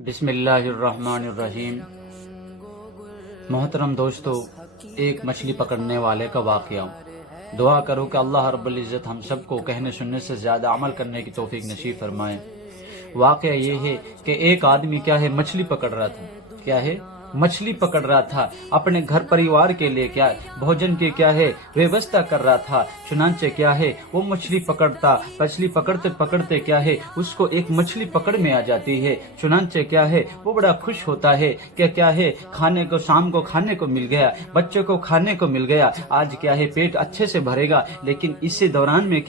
بسم اللہ الرحمن الرحیم۔ محترم دوستو، ایک مچھلی پکڑنے والے کا واقعہ۔ دعا کرو کہ اللہ رب العزت ہم سب کو کہنے سننے سے زیادہ عمل کرنے کی توفیق نصیب فرمائے۔ واقعہ یہ ہے کہ ایک آدمی مچھلی پکڑ رہا تھا۔ مچھلی پکڑ رہا تھا، اپنے گھر پریوار کے لیے بھوجن کی ویوستھا کر رہا تھا۔ چنانچہ وہ مچھلی پکڑتے پکڑتے اس کو ایک مچھلی پکڑ میں آ جاتی ہے۔ چنانچہ وہ بڑا خوش ہوتا ہے کہ کھانے کو شام کو کھانے کو مل گیا، بچوں کو کھانے کو مل گیا، آج پیٹ اچھے سے بھرے گا۔ لیکن اسی دوران میں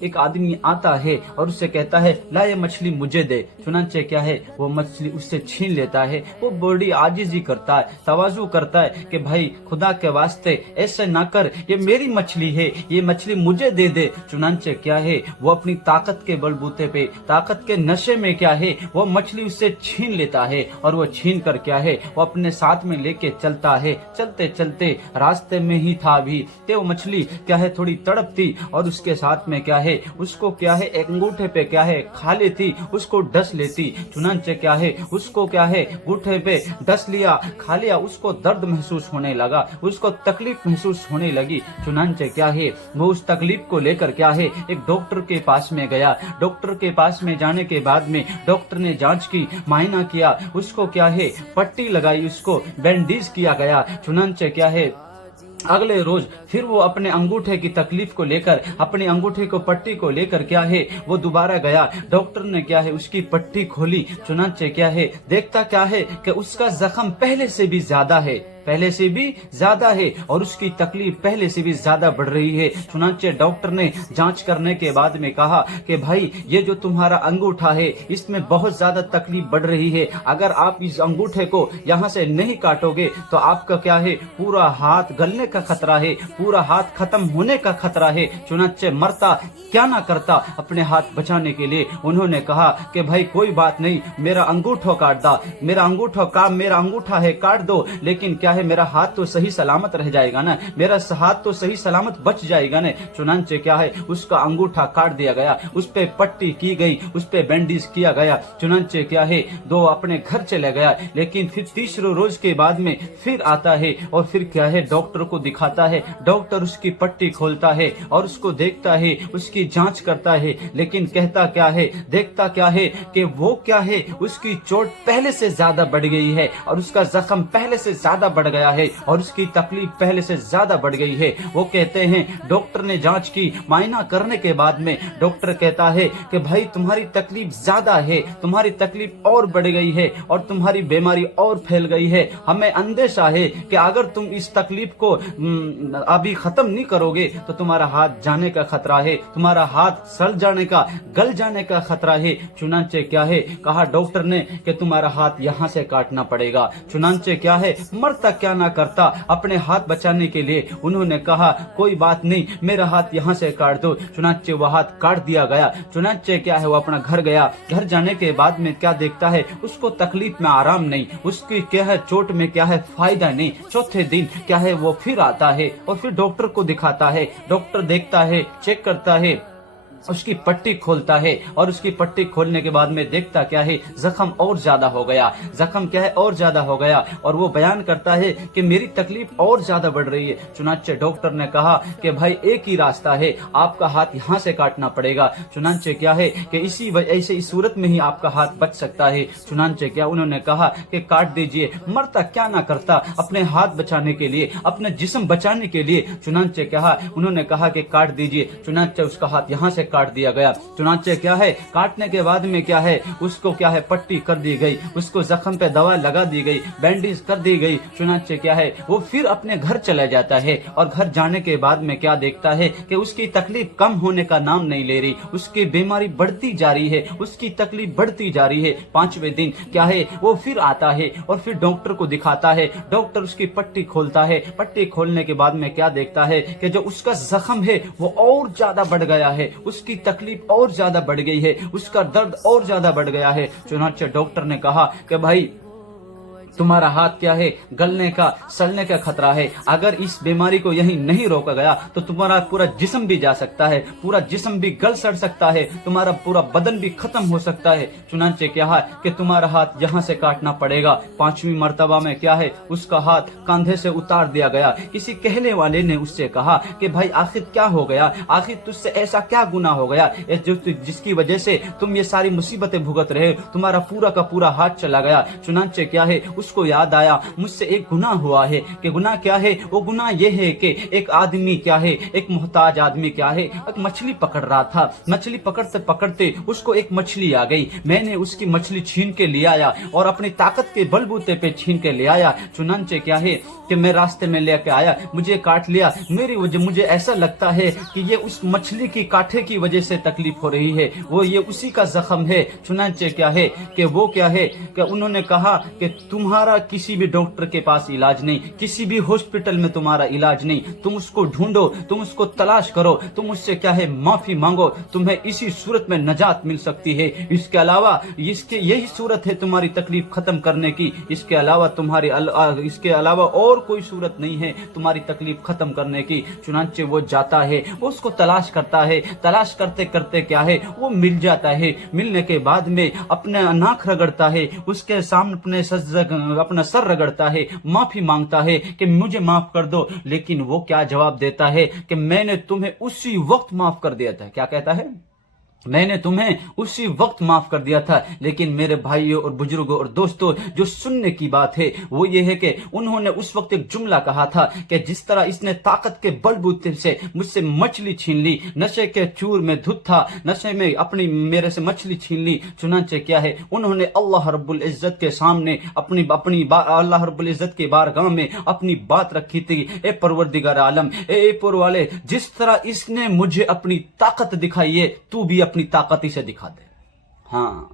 ایک آدمی آتا ہے اور اس سے کہتا ہے لا یہ مچھلی مجھے دے۔ چنانچہ وہ مچھلی اس سے چھین لیتا ہے۔ وہ بڑی عاجزی کرتا ہے، تواضع کرتا ہے کہ بھائی خدا کے واسطے ایسے نہ کر، یہ میری مچھلی ہے، یہ مچھلی مجھے دے دے۔ چنانچہ وہ اپنی طاقت کے بلبوتے پہ، طاقت کے نشے میں وہ مچھلی اس سے چھین لیتا ہے، اور وہ چھین کر وہ اپنے ساتھ میں لے کے چلتا ہے۔ چلتے چلتے راستے میں ہی تھا بھی کہ وہ مچھلی تھوڑی تڑپتی، اور اس کے ساتھ میں اس کو ایک انگوٹھے پہ کھا لیتی، اس کو ڈس لیتی۔ چنانچہ اس کو انگوٹھے پہ ڈس لیا، کھا لیا، اس کو درد محسوس ہونے لگا، اس کو تکلیف محسوس ہونے لگی۔ چنانچہ وہ اس تکلیف کو لے کر ایک ڈاکٹر کے پاس میں گیا۔ ڈاکٹر کے پاس میں جانے کے بعد میں ڈاکٹر نے جانچ کی، معائنہ کیا، اس کو پٹی لگائی، اس کو بینڈیج کیا گیا۔ چنانچہ اگلے روز پھر وہ اپنے انگوٹھے کی تکلیف کو لے کر، اپنے انگوٹھے کو پٹی کو لے کر وہ دوبارہ گیا۔ ڈاکٹر نے اس کی پٹی کھولی۔ چنانچہ دیکھتا کہ اس کا زخم پہلے سے بھی زیادہ ہے، اور اس کی تکلیف پہلے سے بھی زیادہ بڑھ رہی ہے۔ چنانچہ ڈاکٹر نے جانچ کرنے کے بعد میں کہا کہ بھائی یہ جو تمہارا انگوٹھا ہے اس میں بہت زیادہ تکلیف بڑھ رہی ہے، اگر آپ اس انگوٹھے کو یہاں سے نہیں کاٹو گے تو آپ کا پورا ہاتھ گلنے کا خطرہ ہے، پورا ہاتھ ختم ہونے کا خطرہ ہے۔ چنانچہ مرتا کیا نہ کرتا اپنے ہاتھ بچانے کے لیے۔ انہوں نے کہا کہ بھائی کوئی بات نہیں، میرا انگوٹھا کاٹ دا، میرا انگوٹھا ہے کاٹ دو، لیکن میرا ہاتھ تو صحیح سلامت رہ جائے گا نا، میرا ہاتھ تو صحیح سلامت بچ جائے گا نا۔ چنانچہ اس کا انگوٹھا کاٹ دیا گیا، اس پہ پٹی کی گئی، اس پہ بینڈیج کیا گیا۔ چنانچہ دو اپنے گھر چلے گیا۔ لیکن پھر تیسرے روز کے بعد میں پھر آتا ہے، اور پھر ڈاکٹر کو دکھاتا ہے۔ ڈاکٹر اس کی پٹی کھولتا ہے اور اس کو دیکھتا ہے، اس کی جانچ کرتا ہے، لیکن کہتا دیکھتا کہ وہ اس کی چوٹ پہلے سے زیادہ بڑھ گئی ہے، اور اس کا زخم پہلے سے زیادہ بڑھ گیا ہے، اور اس کی تکلیف پہلے سے زیادہ بڑھ گئی ہے۔ وہ کہتے ہیں ڈاکٹر نے جانچ کی، معائنہ کرنے کے بعد میں ڈاکٹر کہتا ہے کہ بھائی تمہاری تکلیف زیادہ ہے، تمہاری تکلیف اور بڑھ گئی ہے، اور تمہاری بیماری اور پھیل گئی ہے۔ ہمیں اندیشہ ہے کہ اگر تم اس تکلیف کو ابھی ختم نہیں کرو گے تو تمہارا ہاتھ جانے کا خطرہ ہے، تمہارا ہاتھ سڑ جانے کا، گل جانے کا خطرہ ہے۔ چنانچہ کہا ڈاکٹر نے کہ تمہارا ہاتھ یہاں سے کاٹنا پڑے گا۔ چنانچہ مرتا کیا نہ کرتا اپنے ہاتھ بچانے کے لیے۔ انہوں نے کہا کوئی بات نہیں، میرا ہاتھ یہاں سے کاٹ دو۔ چنانچہ وہ ہاتھ کاٹ دیا گیا۔ چنانچہ وہ اپنا گھر گیا۔ گھر جانے کے بعد میں دیکھتا ہے اس کو تکلیف میں آرام نہیں، اس کی چوٹ میں فائدہ نہیں۔ چوتھے دن وہ پھر آتا ہے اور پھر ڈاکٹر کو دکھاتا ہے۔ ڈاکٹر دیکھتا ہے، چیک کرتا ہے، اس کی پٹی کھولتا ہے، اور اس کی پٹی کھولنے کے بعد میں دیکھتا زخم اور زیادہ ہو گیا، زخم اور زیادہ ہو گیا، اور وہ بیان کرتا ہے کہ میری تکلیف اور زیادہ بڑھ رہی ہے۔ چنانچہ ڈاکٹر نے کہا کہ بھائی ایک ہی راستہ ہے، آپ کا ہاتھ یہاں سے کاٹنا پڑے گا۔ چنانچہ کہ اسی وجہ سے اس صورت میں ہی آپ کا ہاتھ بچ سکتا ہے۔ چنانچہ انہوں نے کہا کہ کاٹ دیجئے، مرتا کیا نہ کرتا اپنے ہاتھ بچانے کے لیے، اپنے جسم بچانے کے لیے۔ چنانچہ انہوں نے کہا کہ کاٹ دیجئے۔ چنانچہ اس کا ہاتھ یہاں سے کاٹ دیا گیا۔ چنانچہ کاٹنے کے بعد میں اس کو پٹی کر دی گئی، اس کو زخم پہ دوا لگا دی گئی، بینڈیج کر دی گئی۔ چنانچہ وہ پھر اپنے گھر چلا جاتا ہے، اور گھر جانے کے بعد میں دیکھتا ہے کہ اس کی تکلیف کم ہونے کا نام نہیں لے رہی، اس کی بیماری بڑھتی جا رہی ہے، اس کی تکلیف بڑھتی جا رہی ہے۔ پانچویں دن وہ پھر آتا ہے اور پھر ڈاکٹر کو دکھاتا ہے۔ ڈاکٹر اس کی پٹی کھولتا ہے۔ پٹی کھولنے کے بعد میں دیکھتا ہے کہ جو اس کا زخم ہے وہ اور زیادہ بڑھ گیا ہے، اس کی تکلیف اور زیادہ بڑھ گئی ہے، اس کا درد اور زیادہ بڑھ گیا ہے۔ چنانچہ ڈاکٹر نے کہا کہ بھائی تمہارا ہاتھ کیا ہے گلنے کا سڑنے کا خطرہ ہے. اگر اس بیماری کو یہیں نہیں روکا گیا تو تمہارا پورا جسم بھی جا سکتا ہے, پورا جسم بھی گل سڑ سکتا ہے, تمہارا پورا بدن بھی ختم ہو سکتا ہے. چنانچہ کیا ہے کہ تمہارا ہاتھ یہاں سے کاٹنا پڑے گا. 5ویں مرتبہ میں کیا ہے اس کا ہاتھ کاندھے سے اتار دیا گیا. کسی کہنے والے نے اس سے کہا کہ بھائی آخر کیا ہو گیا, آخر تجھ سے ایسا کیا گناہ ہو گیا جس کی وجہ سے تم یہ ساری مصیبتیں بھگت رہے, تمہارا پورا کا پورا ہاتھ چلا گیا. چنانچہ کیا ہے اس کو یاد آیا مجھ سے ایک گناہ ہوا ہے. کہ گناہ کیا ہے؟ وہ گناہ یہ ہے کہ ایک آدمی کیا ہے, ایک محتاج آدمی کیا ہے, ایک مچھلی پکڑ رہا تھا. مچھلی پکڑتے پکڑتے اس کو ایک مچھلی آ گئی. میں نے اس کی مچھلی چھین کے لے آیا اور اپنی طاقت کے بل بوتے پہ چھین کے لے آیا. چنانچہ کیا ہے کہ میں راستے میں لے کے آیا, مجھے کاٹ لیا. مجھے ایسا لگتا ہے کہ یہ اس مچھلی کی کاٹے کی وجہ سے تکلیف ہو رہی ہے, وہ یہ اسی کا زخم ہے. چنانچہ کیا ہے کہ وہ کیا ہے کہ انہوں نے کہا کہ تمہارا کسی بھی ڈاکٹر کے پاس علاج نہیں, کسی بھی ہاسپٹل میں تمہارا علاج نہیں. تم اس کو ڈھونڈو, تم اس کو تلاش کرو, تم اس سے کیا ہے معافی مانگو, تمہیں اسی صورت میں نجات مل سکتی ہے. اس کے علاوہ یہی صورت ہے تمہاری تکلیف ختم کرنے کی. اس کے علاوہ اور کوئی صورت نہیں ہے تمہاری تکلیف ختم کرنے کی. چنانچہ وہ جاتا ہے, وہ اس کو تلاش کرتا ہے. تلاش کرتے کرتے کیا ہے وہ مل جاتا ہے. ملنے کے بعد میں اپنے ناک رگڑتا ہے, اس کے سامنے اپنا سر رگڑتا ہے, معافی مانگتا ہے کہ مجھے معاف کر دو. لیکن وہ کیا جواب دیتا ہے کہ میں نے تمہیں اسی وقت معاف کر دیا تھا. کیا کہتا ہے؟ میں نے تمہیں اسی وقت معاف کر دیا تھا. لیکن میرے بھائیوں اور بزرگوں اور دوستوں, جو سننے کی بات ہے وہ یہ ہے کہ انہوں نے اس وقت ایک جملہ کہا تھا کہ جس طرح اس نے طاقت کے بل بوتے سے مجھ سے مچھلی چھین لی, نشے کے چور میں دھت تھا, نشے میں میرے سے مچھلی چھین لی. چنانچہ کیا ہے انہوں نے اللہ رب العزت کے سامنے اللہ رب العزت کے بارگاہ میں اپنی بات رکھی تھی. اے پروردگار عالم, اے پر والے, جس طرح اس نے مجھے اپنی طاقت دکھائی ہے تو بھی اپنی طاقت ہی سے دکھا دے. ہاں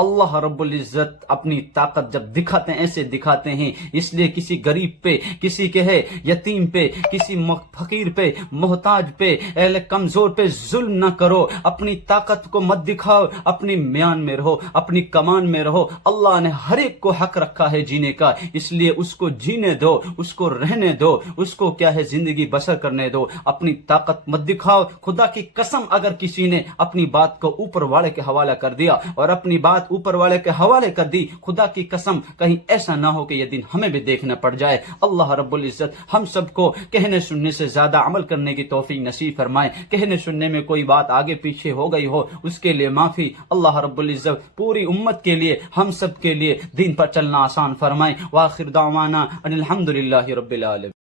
اللہ رب العزت اپنی طاقت جب دکھاتے ہیں ایسے دکھاتے ہیں. اس لیے کسی غریب پہ, کسی کے ہے یتیم پہ, کسی فقیر پہ, محتاج پہ, اہل کمزور پہ ظلم نہ کرو. اپنی طاقت کو مت دکھاؤ, اپنی میان میں رہو, اپنی کمان میں رہو. اللہ نے ہر ایک کو حق رکھا ہے جینے کا, اس لیے اس کو جینے دو, اس کو رہنے دو, اس کو کیا ہے زندگی بسر کرنے دو. اپنی طاقت مت دکھاؤ. خدا کی قسم اگر کسی نے اپنی بات کو اوپر والے کے حوالہ کر دیا اور اپنی بات اوپر والے کے حوالے کر دی, خدا کی قسم کہیں ایسا نہ ہو کہ یہ دن ہمیں بھی دیکھنا پڑ جائے. اللہ رب العزت ہم سب کو کہنے سننے سے زیادہ عمل کرنے کی توفیق نصیب فرمائے. کہنے سننے میں کوئی بات آگے پیچھے ہو گئی ہو اس کے لیے معافی. اللہ رب العزت پوری امت کے لیے, ہم سب کے لیے دین پر چلنا آسان فرمائے. وآخر دعوانا ان الحمدللہ رب العالمین.